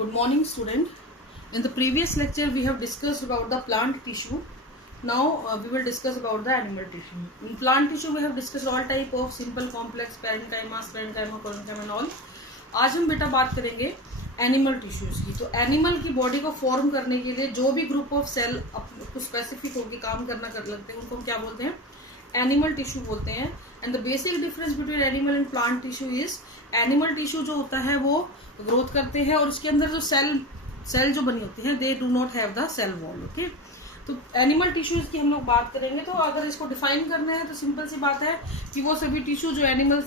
Good morning, student. In the previous lecture, we have discussed about the plant tissue. Now, we will discuss about the animal tissue. In plant tissue, we have discussed all type of simple, complex, parenchyma, parenchyma, collenchyma and all. आज हम बेटा बात करेंगे animal tissues की। तो animal की body को form करने के लिए जो भी ग्रुप ऑफ सेल कुछ स्पेसिफिक होकर काम करना कर लगते हैं उनको हम क्या बोलते हैं? एनिमल टिश्यू बोलते हैं। And the basic difference between animal and plant tissue is animal tissue जो होता है वो ग्रोथ करते हैं और उसके अंदर जो सेल जो बनी होती है they do not have the cell wall. Okay, तो एनिमल टिश्यूज की हम लोग बात करेंगे। तो अगर इसको डिफाइन करना है तो सिंपल सी बात है कि वो सभी टिश्यू जो एनिमल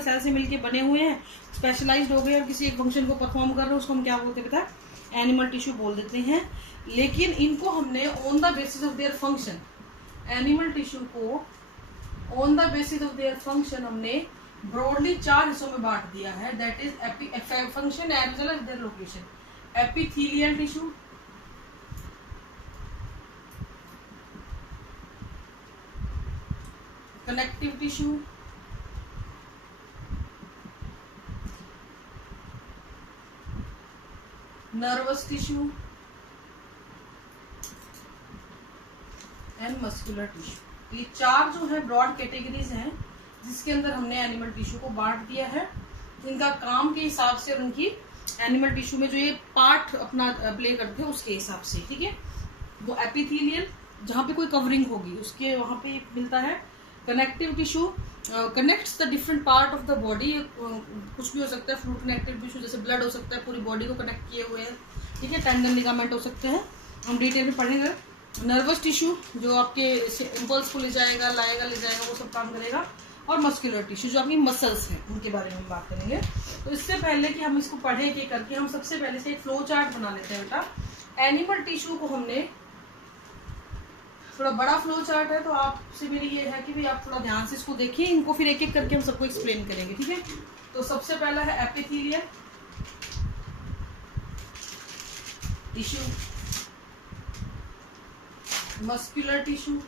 सेल से मिलके बने हुए हैं, स्पेशलाइज्ड हो गए और किसी एक फंक्शन को परफॉर्म कर रहे हैं, उसको हम क्या बोलते हैं बेटा? एनिमल टिश्यू बोल देते हैं। लेकिन इनको हमने on the basis of their function, animal tissue को on the basis of their function हमने ब्रॉडली 4 हिस्सों में बांट दिया है। That is function as well as their location. Epithelial tissue, connective tissue, nervous tissue and muscular tissue. ये 4 जो है ब्रॉड कैटेगरीज हैं जिसके अंदर हमने एनिमल टिश्यू को बांट दिया है। इनका काम के हिसाब से और उनकी एनिमल टिश्यू में जो ये पार्ट अपना प्ले करते हैं उसके हिसाब से, ठीक है। वो एपिथेलियल जहाँ पे कोई कवरिंग होगी उसके वहाँ पे मिलता है। Connective tissue connects the different part of the body. कुछ भी हो सकता है, फ्लूइड कनेक्टिव टिश्यू जैसे ब्लड हो सकता है, पूरी बॉडी को कनेक्ट किए हुए हैं, ठीक है। टेंडन लिगामेंट हो सकते हैं, हम डिटेल में पढ़ेंगे। नर्वस टिश्यू जो आपके इम्पल्स को ले जाएगा, लाएगा, ले जाएगा, वो सब काम करेगा। और मस्कुलर टिश्यू जो आपकी मसल्स हैं उनके बारे में हम बात करेंगे। तो इससे पहले कि हम इसको पढ़े के करके हम सबसे पहले से एक फ्लो चार्ट बना लेते हैं बेटा। एनिमल टिश्यू को हमने थोड़ा बड़ा फ्लो चार्ट है, तो आपसे मेरी ये है कि भाई आप थोड़ा ध्यान से इसको देखिए, इनको फिर एक एक करके हम सबको एक्सप्लेन करेंगे, ठीक है। तो सबसे पहला है epithelial tissue, muscular tissue,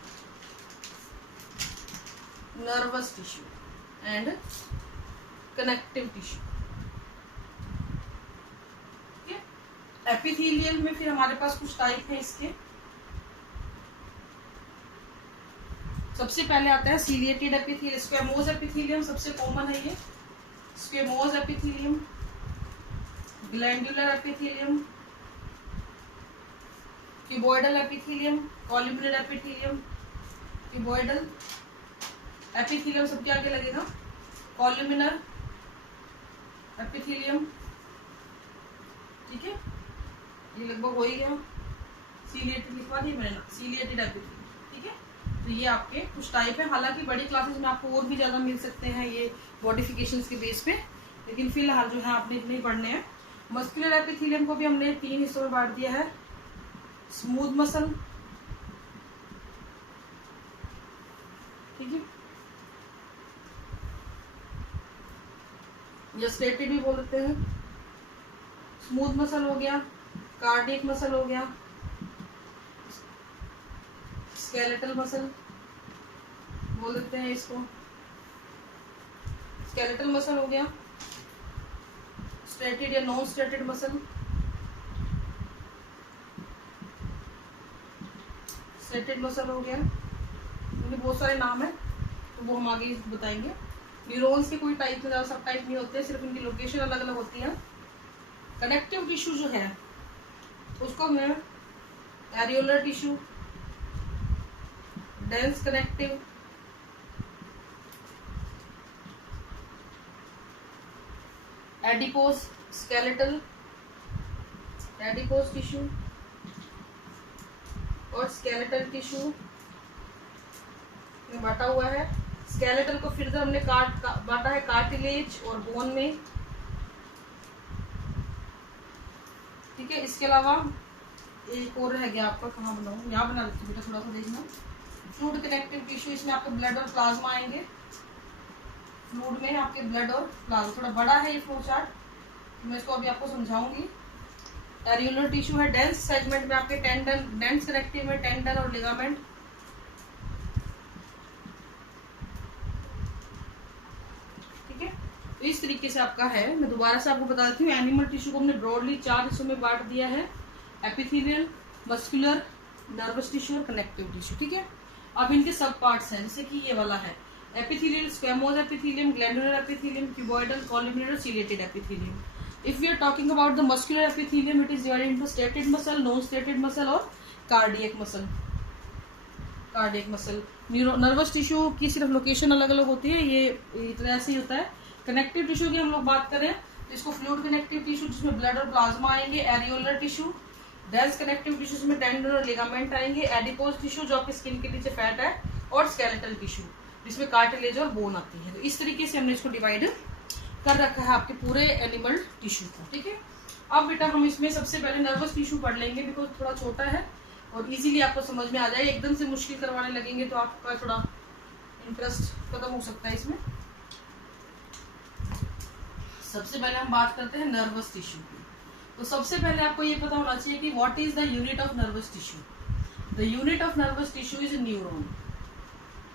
nervous tissue and connective tissue, ठीक है। एपिथेलियल में फिर हमारे पास कुछ टाइप है इसके। सबसे पहले आता है सीलिएटेड एपिथेलियम, स्क्वेमोज एपिथेलियम सबसे कॉमन है ये। Squamous epithelium, glandular epithelium, cuboidal epithelium, columnar epithelium, cuboidal epithelium सबके आगे लगेगा। कॉलम्युलर एपिथेलियम, ठीक है, ये लगभग हो ही गया। सीलिएटेड लिखवा दी मैंने ना, सीलिएटेड एपिथेलियम, ठीक है। तो ये आपके कुछ टाइप है। हालांकि बड़ी क्लासेस में आपको और भी ज्यादा मिल सकते हैं ये मॉडिफिकेशंस के बेस पे, लेकिन फिलहाल जो है आपने इतने ही पढ़ने हैं। मस्कुलर एपिथेलियम को भी हमने 3 हिस्सों में बांट दिया है। स्मूथ मसल, ठीक है, या स्ट्रेटेड भी बोल देते हैं। स्मूथ मसल हो गया, कार्डियक मसल हो गया, स्केलेटल मसल बोल देते हैं इसको, स्केलेटल मसल हो गया, स्ट्रेटेड या non striated muscle, striated muscle हो गया। उनके बहुत सारे नाम है तो वो हम आगे बताएंगे। न्यूरॉन्स के कोई टाइप में सब टाइप नहीं होते, सिर्फ इनकी लोकेशन अलग अलग होती है। कनेक्टिव टिश्यू जो है उसको मैं areolar tissue, dense connective, adipose skeletal, adipose tissue और स्केलेटल टिश्यू में बांटा हुआ है। स्केलेटल को फिर से हमने बांटा है कार्टिलेज और बोन में, ठीक है। इसके अलावा एक और रह गया आपका, कहाँ बनाऊँ, यहाँ बना देती हूँ बेटा, थोड़ा सा देखना। फ्लूइड कनेक्टिव टिश्यू, इसमें आपके ब्लड और प्लाज्मा आएंगे। फ्लूइड में आपके ब्लड और प्लाज्मा, थोड़ा बड़ा है ये फ्लो चार्ट, मैं इसको अभी आपको समझाऊंगी। एरियोलर टिश्यू है डेंस सेगमेंट में आपके टेंडन, डेंस कनेक्टिव में टेंडन और लिगामेंट, ठीक है। तो इस तरीके से आपका है। मैं दोबारा से आपको बता देती हूँ, एनिमल टिश्यू को हमने ब्रॉडली 4 हिस्सों में बांट दिया है, एपिथेलियल, मस्कुलर, नर्वस टिश्यू और कनेक्टिव टिश्यू। ठीक है, अब इनके सब पार्ट्स हैं, जैसे कि ये वाला है epithelial, squamous epithelium, glandular epithelium, cuboidal, columnar, ciliated epithelium. If we are talking about the muscular epithelium, it is divided into striated muscle, non striated muscle और cardiac muscle. Cardiac muscle. Nervous tissue की सिर्फ location अलग अलग होती है, ये इतना ऐसे ही होता है। कनेक्टिव टिश्यू की हम लोग बात करें तो इसको फ्लूइड कनेक्टिव टिश्यू, जिसमें ब्लड और प्लाज्मा आएंगे, areolar tissue, dense connective tissue में टेंडन और लिगामेंट आएंगे, एडिपोज टिश्यू जो आपके स्किन के नीचे फैट है, और स्केलेटल टिश्यू जिसमें कार्टिलेज और बोन आती है। तो इस तरीके से हमने इसको डिवाइड कर रखा है आपके पूरे एनिमल टिश्यू को। ठीक है, अब बेटा हम इसमें सबसे पहले नर्वस टिश्यू पढ़ लेंगे, बिकॉज थोड़ा छोटा है और इजीली आपको समझ में आ जाए। एकदम से मुश्किल करवाने लगेंगे तो आपका थोड़ा इंटरेस्ट खत्म हो सकता है इसमें। सबसे पहले हम बात करते हैं नर्वस टिश्यू की। तो सबसे पहले आपको ये पता होना चाहिए कि what is the unit of nervous tissue. The unit of nervous tissue is neuron.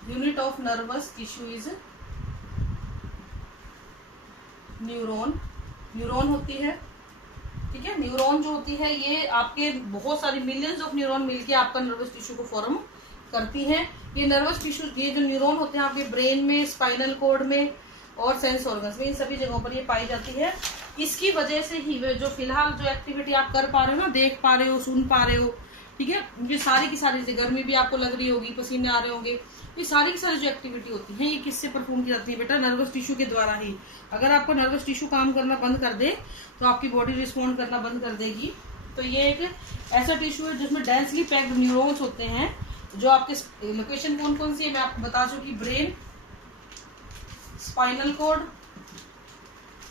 Unit of nervous tissue is neuron. Neuron होती है, ठीक है। न्यूरॉन जो होती है ये आपके बहुत सारी मिलियंस ऑफ न्यूरॉन मिलके आपका नर्वस टिश्यू को फॉर्म करती हैं। ये नर्वस टिश्यू, ये जो न्यूरॉन होते हैं आपके ब्रेन में, स्पाइनल कॉर्ड में और सेंस ऑर्गन्स में, इन सभी जगहों पर ये पाई जाती है। इसकी वजह से ही वे जो फिलहाल जो एक्टिविटी आप कर पा रहे हो ना, देख पा रहे हो, सुन पा रहे हो, ठीक है, ये सारी की सारी, गर्मी भी आपको लग रही होगी, पसीने आ रहे होंगे, ये सारी की सारी जो एक्टिविटी होती है ये किससे परफॉर्म की जाती है बेटा? नर्वस टिश्यू के द्वारा ही। अगर आपका नर्वस टिश्यू काम करना बंद कर दे तो आपकी बॉडी रिस्पॉन्ड करना बंद कर देगी। तो ये एक ऐसा टिश्यू है जिसमें डेंसली पैक्ड न्यूरॉन्स होते हैं। जो आपके लोकेशन कौन कौन सी है मैं आपको बता चुकी, ब्रेन, स्पाइनल कॉर्ड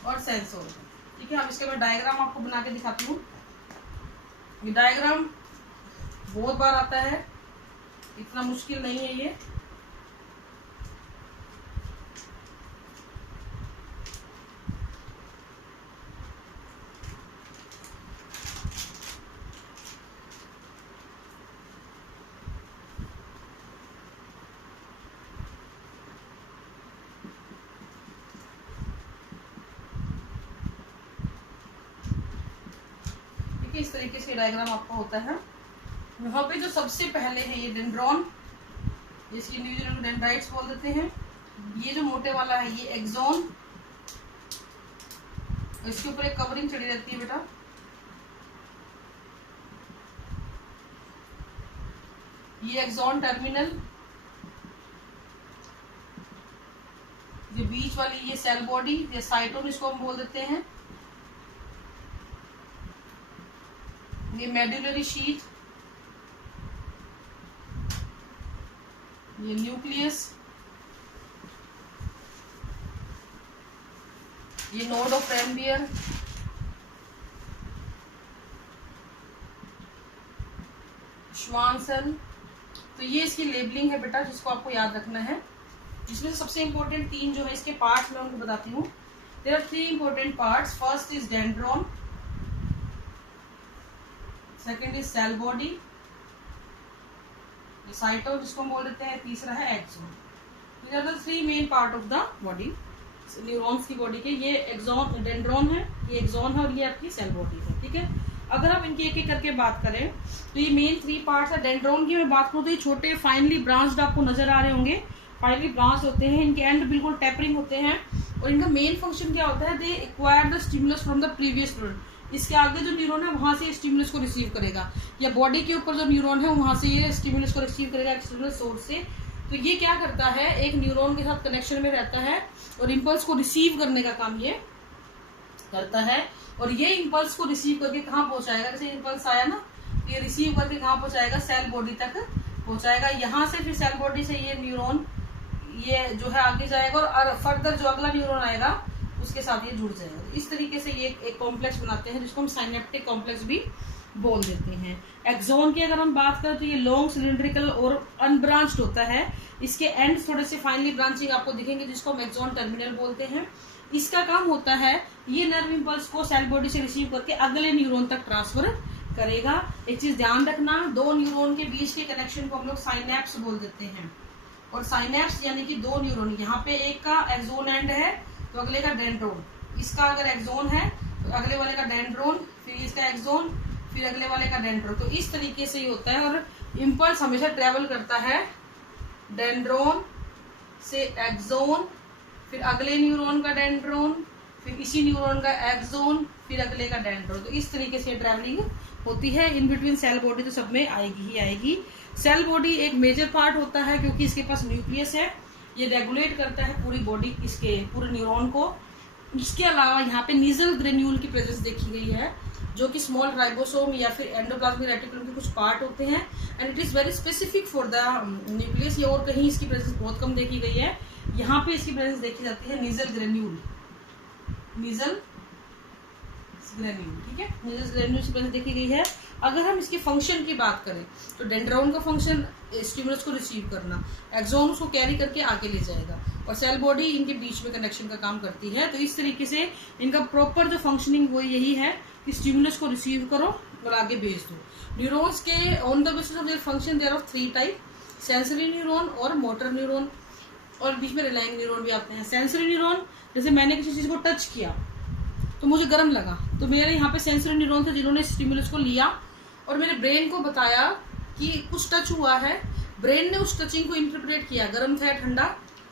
और सेंस ऑर्गन। ठीक है, अब इसके मैं डायग्राम आपको बना के दिखाती हूँ। ये डायग्राम बहुत बार आता है, इतना मुश्किल नहीं है ये। इस तरीके से डायग्राम आपका होता है। यहाँ पे जो सबसे पहले है ये डेंड्रॉन, इसकी इंडिविजुअल डेंड्राइट्स बोल देते हैं। ये जो मोटे वाला है ये एक्सॉन, इसके ऊपर एक कवरिंग चढ़ी रहती है बेटा। ये एक्सॉन टर्मिनल, ये बीच वाली ये सेल बॉडी, ये साइटोन इसको हम बोल देते हैं। ये मेडुलरी शीथ, ये न्यूक्लियस, ये नोड ऑफ रैम्बियर, श्वान सेल। तो ये इसकी लेबलिंग है बेटा, जिसको आपको याद रखना है। जिसमें से सबसे इंपॉर्टेंट 3 जो है इसके पार्ट्स मैं उनको बताती हूँ। There are 3 important parts. First is dendron, second is cell body, cyto जिसको हम बोल देते हैं, तीसरा है axon. These are the 3 main part of the body, neurons की बॉडी के। ये एक्सॉन, डेंड्रॉन है, ये एक्सॉन है और ये आपकी सेल बॉडी है। ठीक है, अगर आप इनकी एक एक करके बात करें तो ये मेन 3 पार्ट्स है। डेंड्रॉन की मैं बात करूँ तो ये छोटे फाइनली ब्रांच्ड आपको नजर आ रहे होंगे, फाइनली ब्रांच होते हैं, इनके एंड बिल्कुल टेपरिंग होते हैं। और इनका मेन फंक्शन क्या होता है? They acquire the stimulus from the previous neuron. इसके आगे जो न्यूरॉन है वहां से स्टिमुलस को रिसीव करेगा, या बॉडी के ऊपर जो न्यूरॉन है वहां से ये स्टिमुलस को रिसीव करेगा एक्सटर्नल सोर्स से। तो ये क्या करता है, एक न्यूरॉन के साथ कनेक्शन में रहता है और इम्पल्स को रिसीव करने का काम ये करता है। और ये इम्पल्स को रिसीव करके कहाँ पहुंचाएगा? जैसे इम्पल्स आया ना, ये रिसीव करके कहाँ पहुंचाएगा? सेल बॉडी तक पहुंचाएगा। यहाँ से फिर सेल बॉडी से ये न्यूरॉन ये जो है आगे जाएगा और फर्दर जो अगला न्यूरॉन आएगा उसके साथ ये जुड़ जाएगा। इस तरीके से ये एक कॉम्प्लेक्स बनाते हैं जिसको हम साइनेप्टिक कॉम्प्लेक्स भी बोल देते हैं। एक्सॉन की अगर हम बात करें तो ये लॉन्ग सिलिंड्रिकल और अनब्रांच्ड होता है। इसके एंड थोड़े से फाइनली ब्रांचिंग आपको दिखेंगे, जिसको हम एक्सॉन टर्मिनल बोलते हैं। इसका काम होता है ये नर्व इम्पल्स को सेल बॉडी से रिसीव करके अगले न्यूरॉन तक ट्रांसफर करेगा। एक चीज ध्यान रखना, 2 न्यूरॉन के बीच के कनेक्शन को हम लोग साइनेप्स बोल देते हैं। और साइनेप्स यानी कि 2 न्यूरॉन, यहाँ पे एक का एक्सॉन एंड है तो अगले का डेंड्रोन, इसका अगर एक्सोन है तो अगले वाले का डेंड्रोन, फिर इसका एक्सोन, फिर अगले वाले का डेंड्रोन। तो इस तरीके से ही होता है। और इम्पल्स हमेशा ट्रेवल करता है डेंड्रोन से एक्सोन, फिर अगले न्यूरॉन का डेंड्रोन, फिर इसी न्यूरॉन का एक्सोन, फिर अगले का डेंड्रोन। तो इस तरीके से ट्रैवलिंग होती है। इन बिटवीन सेल बॉडी तो सब में आएगी ही आएगी। सेल बॉडी एक मेजर पार्ट होता है क्योंकि इसके पास न्यूक्लियस है, ये रेगुलेट करता है पूरी बॉडी, इसके पूरे न्यूरॉन को। इसके अलावा यहाँ पे नीजल ग्रेन्यूल की प्रेजेंस देखी गई है, जो कि स्मॉल राइबोसोम या फिर एंडोप्लाज्मिक रेटिकुलम के कुछ पार्ट होते हैं, and it is very specific for the nucleus. ये और कहीं इसकी प्रेजेंस बहुत कम देखी गई है, यहाँ पे इसकी प्रेजेंस देखी जाती है नीजल ग्रेन्यूल, नीजल ग्रेन्यूल, ठीक है, नीजल ग्रेन्यूल की प्रेजेंस देखी गई है। अगर हम इसके फंक्शन की बात करें तो डेंड्रोन का फंक्शन स्टिमुलस को रिसीव करना, एक्सोन उसको कैरी करके आगे ले जाएगा, और सेल बॉडी इनके बीच में कनेक्शन का काम करती है। तो इस तरीके से इनका प्रॉपर जो फंक्शनिंग वो यही है कि स्टिमुलस को रिसीव करो और आगे भेज दो। न्यूरॉन्स के on the basis of their function there of 3 type, sensory neuron और मोटर न्यूरॉन, और बीच में रिलाइंग न्यूरॉन भी आते हैं। सेंसरी न्यूरॉन, जैसे मैंने किसी चीज को टच किया तो मुझे गर्म लगा, तो मेरे यहाँ पे सेंसरी न्यूरॉन थे जिन्होंने स्टिमुलस को लिया और मेरे ब्रेन को बताया कि कुछ टच हुआ है। ब्रेन ने उस टचिंग को इंटरप्रेट किया, गर्म था या ठंडा।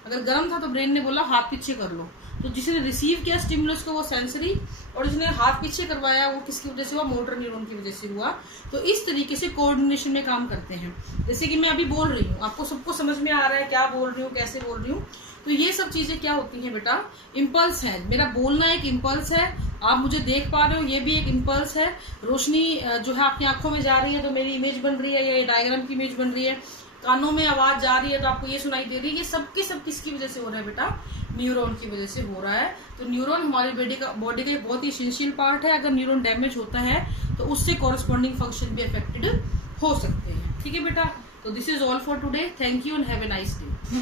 अगर गर्म था तो ब्रेन ने बोला हाथ पीछे कर लो, तो जिसने रिसीव किया स्टिमुलस को वो सेंसरी, और जिसने हाथ पीछे करवाया वो किसकी वजह से हुआ, मोटर न्यूरॉन की वजह से हुआ। तो इस तरीके से कोऑर्डिनेशन में काम करते हैं। जैसे कि मैं अभी बोल रही हूँ, आपको सबको समझ में आ रहा है क्या बोल रही हूँ, कैसे बोल रही हूँ। तो ये सब चीजें क्या होती हैं बेटा, इम्पल्स है। मेरा बोलना एक इम्पल्स है, आप मुझे देख पा रहे हो ये भी एक इम्पल्स है। रोशनी जो है आपकी आंखों में जा रही है तो मेरी इमेज बन रही है, या ये डायग्राम की इमेज बन रही है। कानों में आवाज जा रही है तो आपको ये सुनाई दे रही है। ये सब किसकी वजह से हो रहा है बेटा, न्यूरॉन की वजह से हो रहा है। तो न्यूरॉन हमारी बॉडी का एक बहुत ही एसेंशियल पार्ट है। अगर न्यूरॉन डैमेज होता है तो उससे कॉरस्पॉन्डिंग फंक्शन भी अफेक्टेड हो सकते हैं। ठीक है बेटा, तो this is all for today. Thank you and have a nice day.